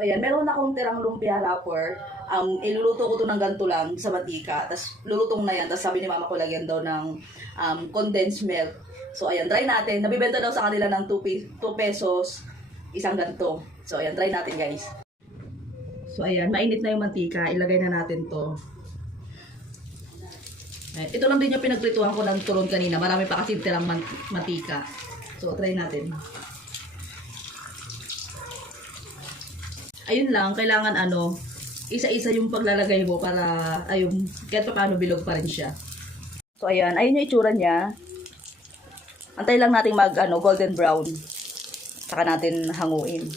So ayan, meron akong tirang lumpia wrapper. Iluluto ko to ng ganito lang sa mantika. Tapos lulutong na yan. Tapos sabi ni mama ko lagyan daw ng condensed milk. So ayan, try natin. Nabibenta daw sa kanila ng 2 pesos isang ganito. So ayan, try natin guys. So ayan, mainit na yung mantika. Ilagay na natin to. Ito lang din yung pinagprituhan ko ng turon kanina. Marami pa kasi tirang mantika. So try natin. Ayun lang, kailangan isa-isa yung paglalagay mo para ayun, kahit pa paano bilog pa rin siya. So ayan, ayun yung itsura niya. Antay lang nating golden brown. Saka natin hanguin.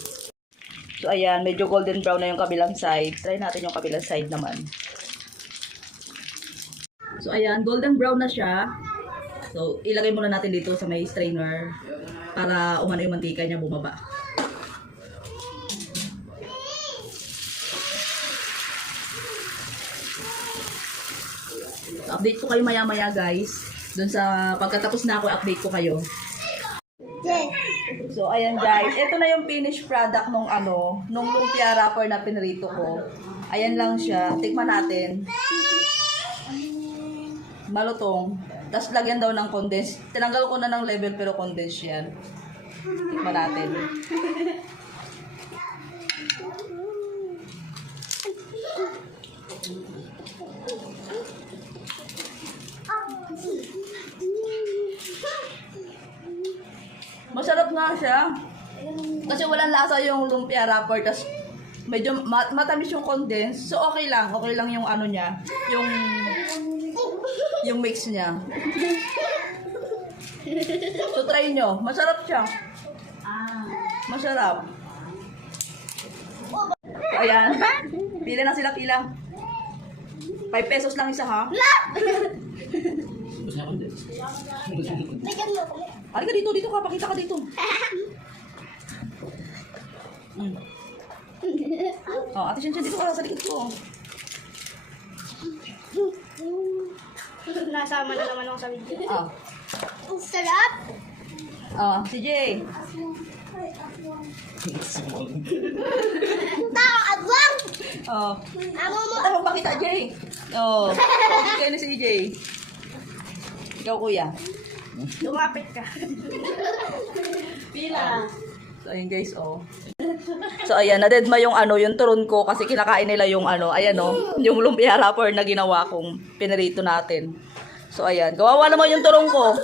So ayan, medyo golden brown na yung kabilang side. Try natin yung kabilang side naman. So ayan, golden brown na siya. So ilagay muna natin dito sa may strainer para umano yung mantika niya bumaba. Update ko kayo maya-maya guys. Doon sa pagkatapos na ako, update ko kayo. So ayan guys, ito na yung finished product nung lumpia wrapper na pinrito ko. Ayan lang siya. Tikman natin. Malutong. Tapos lagyan daw ng condense. Tinanggal ko na ng level pero condense yan. Tikman natin. Masarap nga siya. Kasi walang lasa yung lumpia wrapper. Tapos medyo matamis yung condense. So okay lang. Okay lang yung niya. Yung mix niya. So try nyo. Masarap siya. Masarap. So ayan. Pila na sila pila. 5 pesos lang isa ha. Halika dito ka, pakita ka dito. Oh, ate Shen, dito ka sa likod ko. Nasama na naman ako sa video. Oh. Ang sarap! Oh, si Jay. Tao, agwang! Oh. Amo mo! Ano pakita, Jay? Oh. Okay na si Jay. Ikaw, kuya. Lumapit ka. Pila. So, ayun guys, oh. So, ayan, nadedma yung yung turon ko kasi kinakain nila yung ayan, yung lumpia wrapper na ginawa kong pinirito natin. So, ayan, kawawa naman yung turon ko.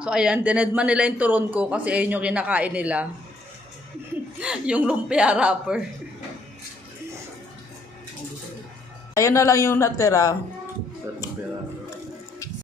So, ayan, dinedma nila yung turon ko kasi ayun yung kinakain nila. Yung lumpia wrapper. Ayan na lang yung natira.